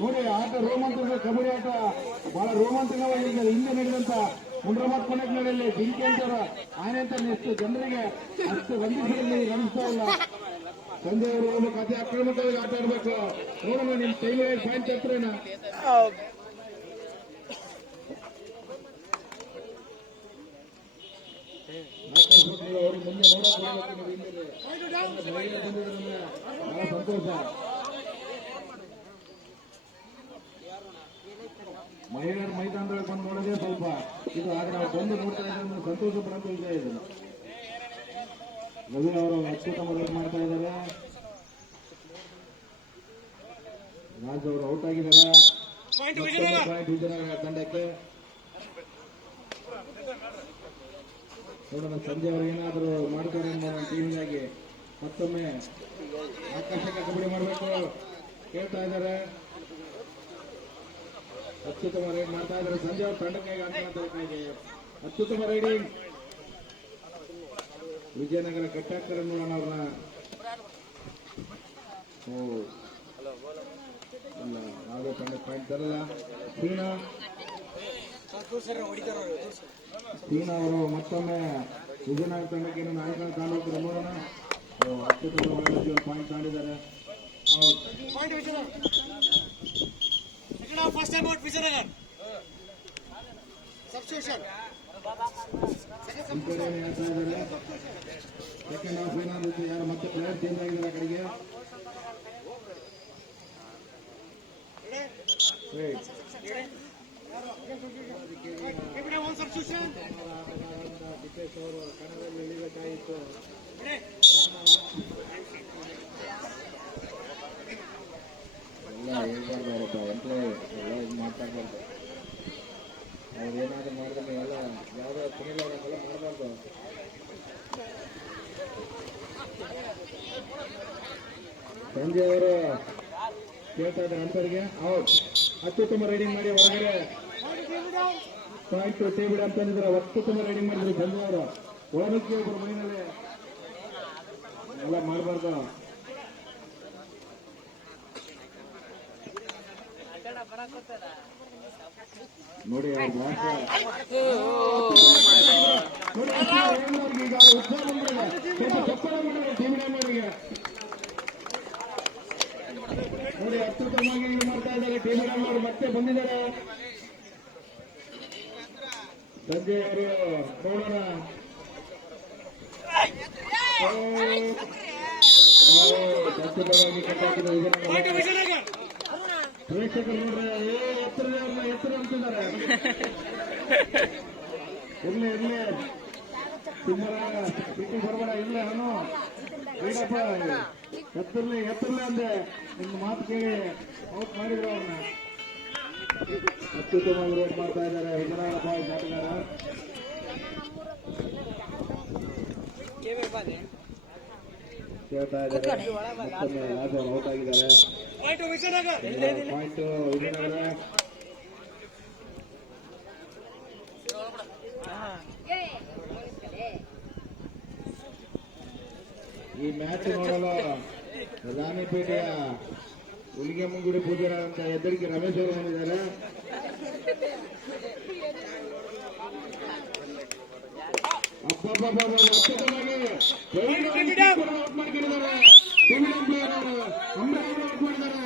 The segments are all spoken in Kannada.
ನೋಡಿ ಆಟ ರೋಮಾಂಚಕ ಕಬಡ್ಡಿ ಆಟ ಬಹಳ ರೋಮಾಂಚಕವಾಗಿರ್ತದೆ. ಹಿಂದೆ ನಡೆದಂತ ಮುಂಡ್ರಮತ್ ಕೊನೆಗಳಲ್ಲಿ ಬೆಂಕಿ ಅಂತಾರ ಆನೆ ಅಂತ ಎಷ್ಟು ಜನರಿಗೆ ಅಷ್ಟು ವಂದಿಸಲಿ ಅನಿಸ್ತಾ ಇಲ್ಲ. ತಂದೆಯವರು ಹೋಗ್ಬೇಕು, ಅತಿ ಆಕ್ರಮಕವಾಗಿ ಆಟ ಆಡ್ಬೇಕು. ನೋಡೋಣ ನಿಮ್ ಟೈಮ್ ಪಾಯಿಂಟ್ ಹತ್ರನ ಅವ್ರಿಗೆ ಮುಂದೆ ನೋಡಕ್ ಬಹಳ ಸಂತೋಷ. ಮಹಿಳೆಯರ ಮೈದಾನದೊಳಗೆ ಬಂದು ನೋಡೋದೇ ಸ್ವಲ್ಪ ಇದು, ಆದ್ರೆ ನಾವು ಬಂದು ನೋಡ್ತಾ ಇದ್ರೆ ಸಂತೋಷ ಪಡಂತ ವಿಷಯ ಇದು. ರವಿ ಅವರು ಅತ್ಯುತ್ತಮ ರನ್ ಮಾಡ್ತಾ ಇದ್ದಾರೆ. ರಾಜ್ ಅವರು ಔಟ್ ಆಗಿದ್ದಾರೆ. ತಂಡಕ್ಕೆ ನೋಡೋಣ ಸಂಜೆ ಅವರು ಏನಾದರೂ ಮಾಡ್ತಾರೆ ಟೀಮ್ಗಾಗಿ. ಮತ್ತೊಮ್ಮೆ ಆಕರ್ಷಕ ಕಬಡ್ಡಿ ಮಾಡಬೇಕು ಕೇಳ್ತಾ ಇದ್ದಾರೆ. ಅತ್ಯುತ್ತಮ ರೈಡ್ ಮಾಡ್ತಾ ಇದ್ದಾರೆ ಸಂಜೆ ಅವರು ತಂಡಕ್ಕಾಗಿ ಅಂತ ಅತ್ಯುತ್ತಮ ರೈಡಿಂಗ್. ವಿಜಯನಗರ ಕಟ್ಟಾಕ್ತಾರೆ ನೋಡೋಣ ಅವ್ರನ್ನ. ಇಲ್ಲ ಯಾವುದೇ ತಂಡಕ್ಕೆ ಪಾಯಿಂಟ್ ತರಲ್ಲ. ಸೀನಾ ಅವರು ಮತ್ತೊಮ್ಮೆ ವಿಜಯನಗರ ತಂಡಕ್ಕೆ ಏನು ನಾಯಕನ ತಾಲೂಕು ನೋಡೋಣ. ಅತ್ಯುತ್ತಮ ಪಾಯಿಂಟ್ ತಾಂಡಿದ್ದಾರೆ. First time out Vijayanagar. Substitution. Second half ಏನಾಗುತ್ತೆ, ಯಾರು ಮತ್ತೆ ಪ್ಲೇಯರ್ ಚೇಂಜ್ ಆಗಿದ್ದಾರೆ ಆ ಕಡೆಗೆ. ವಿಕೇಶ್ ಅವರು ಕನ್ನಡದಲ್ಲಿ ಇಳಿಬೇಕಾಯಿತು. ಎಲ್ಲ ಹೇಳ್ಬಾರ್ದು ಎಂಪ್ಲಾಯ್ ಎಲ್ಲ ಇದು ಮಾತಾಡ್ಬಾರ್ದು. ಅವ್ರು ಏನಾದ್ರು ಮಾಡಿದ್ರೆ ಎಲ್ಲ ಯಾವುದೋ ತಿನ್ನಲ್ಲ ಮಾಡಬಾರ್ದು. ಸಂಜೆ ಅವರು ಕೇಳ್ತಾ ಇದ್ದಾರೆ ಅಂತರಿಗೆ ಔಟ್. ಅತ್ಯುತ್ತಮ ರೈಡಿಂಗ್ ಮಾಡಿ ಹೊರಗಡೆ ಪಾಯಿಂಟ್ ಟೇಬಿಡ್ ಅಂತಂದಿದ್ರು. ಅತ್ಯುತ್ತಮ ರೈಡಿಂಗ್ ಮಾಡಿದ್ರು ಸಂಜೆ ಅವರು. ಒಳನುಕ್ಕಿ ಒಬ್ಬರು ಮೈನಲ್ಲಿ ಎಲ್ಲ ಮಾಡಬಾರ್ದು. ನೋಡಿ ಈಗ ಉತ್ಸಾಹ ಬಂದಿಲ್ಲ, ಸ್ವಲ್ಪ ಚಪ್ಪಲ ಮಾಡಿದ್ರೆ ಟೀಮಿನವರಿಗೆ. ನೋಡಿ ಅತ್ಯುತ್ತಮವಾಗಿ ಇದು ಮಾಡ್ತಾ ಇದ್ದಾರೆ ಟೀಮಿನವರು. ಮತ್ತೆ ಬಂದಿದ್ದಾರೆ ಸಂಜೆ ಅವರು. ನೋಡೋಣ ಅತ್ಯುತ್ತಮವಾಗಿ ಕಟ್ಟಾಕಿದ ಪ್ರೇಕ್ಷಕರು ನೋಡ್ರೆ ಎತ್ತರ ಅಂತಿದ್ದಾರೆ. ಇರ್ಲಿ ತಿಮ್ಮರ ಬಿಟ್ಟು ಬರಬೇಡ, ಇಲ್ಲ ಅವನು ಏನಪ್ಪ ಎತ್ತರ್ಲಿ ಅಂದೆ. ನಿನ್ನ ಮಾತು ಕೇಳಿ ಔಟ್ ಮಾಡಿದ್ರು ಅವ್ರನ್ನ. ಅತ್ಯುತ್ತಮವಾಗಿ ರೋಡ್ ಮಾಡ್ತಾ ಇದ್ದಾರೆ ವಿಜಯನಗರ ಬಾಯ್ಸ್ ಆಟಗಾರ. ಕೇಳ್ತಾ ಇದ್ದಾರೆ ಮತ್ತೊಮ್ಮೆ ರಾಜು ಅವರು ಔಟ್ ಆಗಿದ್ದಾರೆ. ಪಾಯಿಂಟ್ ವಿಜಯನಗರ. ಈ ಮ್ಯಾಚ್ ನೋಡಲು ರಾಣಿಪೇಟೆಯ ಹುಲಿಗೆ ಮುಂಗುಡಿ ಪೂಜಾರ ಅಂತ ಎದ್ದರಿಗೆ ರಮೇಶ್ ಅವರು ಬಂದಿದ್ದಾರೆ. ಅತ್ಯುತ್ತಮವಾಗಿ ಔಟ್ ಮಾಡ್ಕೊಂಡಿದ್ದಾರೆ. ಔಟ್ ಮಾಡಿದ್ದಾರೆ.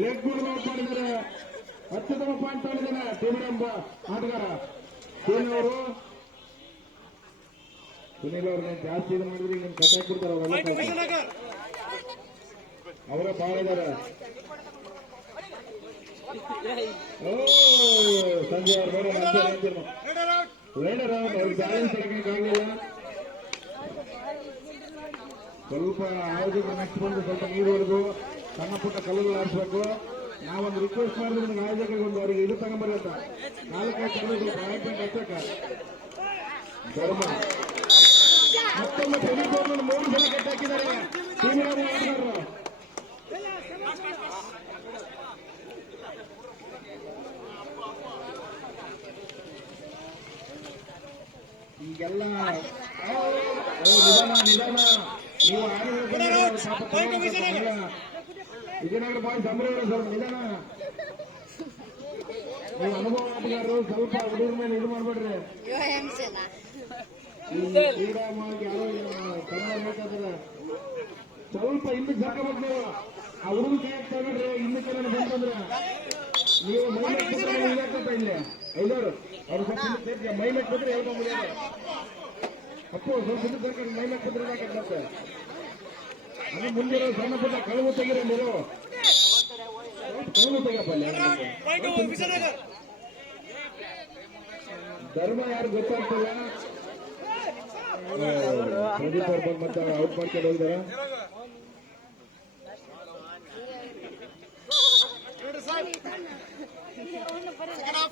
ಲೆಗ್ ಗುಡ್ ಔಟ್ ಮಾಡಿದ್ದಾರೆ. ಅತ್ಯುತ್ತಮ ಪಾಯಿಂಟ್ ತಗೊಂಡಿದ್ದಾನೆ ಟಿವಿಎಂ ಆಟಗಾರ ಸುನಿಲ್ ಅವರು. ಸುನಿಲ್ ಅವ್ರನ್ನ ಜಾಸ್ತಿ ಇದು ಮಾಡಿದ್ರೆ ಈಗ ಕಟ್ಟಾಕ್ ಬಿಡ್ತಾರೆ ಅವರೆಲ್ಲ. ಅವರೇ ಬಾಳ ಇದ್ದಾರೆ. ಸಂಜೆ ಅವರು ರೈಡರ್ ಅವ್ರಿಗೆ ಬ್ಯಾಲೆನ್ಸ್ ಆಗಲಿಲ್ಲ. ಸ್ವಲ್ಪ ಆಯೋಜಕರು ನೆಕ್ಸ್ಟ್ ಬಂದು ಸ್ವಲ್ಪ ನೀರು ಹೊಡೆದು ಸಣ್ಣ ಪುಟ್ಟ ಕಲ್ಲುಗಳು ಆಡಿಸ್ಬೇಕು. ನಾವೊಂದು ರಿಕ್ವೆಸ್ಟ್ ಮಾಡಿದ್ರೆ ನಿಮ್ಗೆ ಆಯೋಜಕರಿಗೆ ಒಂದು ಅವರಿಗೆ ಇದು ತಗೊಂಬರಿ ಅಂತ 4-5 ಕಲ್ಲುಗಳು ಪಾಯಿಂಟ್ ಹಚ್ಚಕ ಧರ್ಮ. ಮತ್ತೊಮ್ಮೆ 3 ಸಲ ಕಟ್ಟಾಕಿದ್ದಾರೆ ಟೀಮಿನವರು ಆಟಗಾರರು. ಈಗೆಲ್ಲ ನಿಧಾನ ನಿಧಾನ ನೀವು ವಿಜಯನಗರ ಬಾಯ್ ಸಂಭ್ರಮ ಸ್ವಲ್ಪ ನಿಧಾನ. ನೀವು ಅನುಭವ ಆಟಗಾರರು ಸ್ವಲ್ಪ ಹುಡುಗರ ಮೇಲೆ ಇದು ಮಾಡ್ಬೇಡ್ರಿ. ಕ್ರೀಡಾ ಯಾರು ಕನ್ನಡ ಬೇಕಾದ್ರೆ ಸ್ವಲ್ಪ ಹಿಂದಕ್ಕೆ ಸಾಕಬೇಕು ನೀವು. ಆ ಹುಡುಗ ಕೈ ತಗೊಂಡ್ರಿ ಹಿಂದಕ್ಕೆ ಬಂತಂದ್ರೆ ನೀವು ಮೈಲಾಗ್ತಪ್ಪ ಇಲ್ಲಿ ಐದವರು ಅವ್ರು ಸ್ವಲ್ಪ ಮೈಲಾಕ್ ಬಂದ್ರೆ ಹೇಳ್ತಾ ಮುಗಿಯೋದು. ಅಪ್ಪು ಸ್ವಲ್ಪ ಹಿಂದಕ್ಕೆ ಸರ್ಕೊಂಡು ಮೈಲಾಕ್ ಬಂದ್ರೆ ಮತ್ತೆ ಅದು ಮುಂದಿರೋ ಸಣ್ಣ ಪುಟ್ಟ ಕಳುವು ತೆಗಿರೋ ನೀವು ಕಳುವು ತೆಗಪ್ಪ. ಧರ್ಮ ಯಾರು ಗೊತ್ತಾಗ್ತಿಲ್ಲ. ಪ್ರದೀಪ್ ಅವ್ರು ಬಂದು ಮತ್ತೆ ಔಟ್ ಮಾಡ್ಕೊಂಡು ಹೋಗಿದಾರ.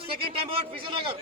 Second time out, Vijayanagar.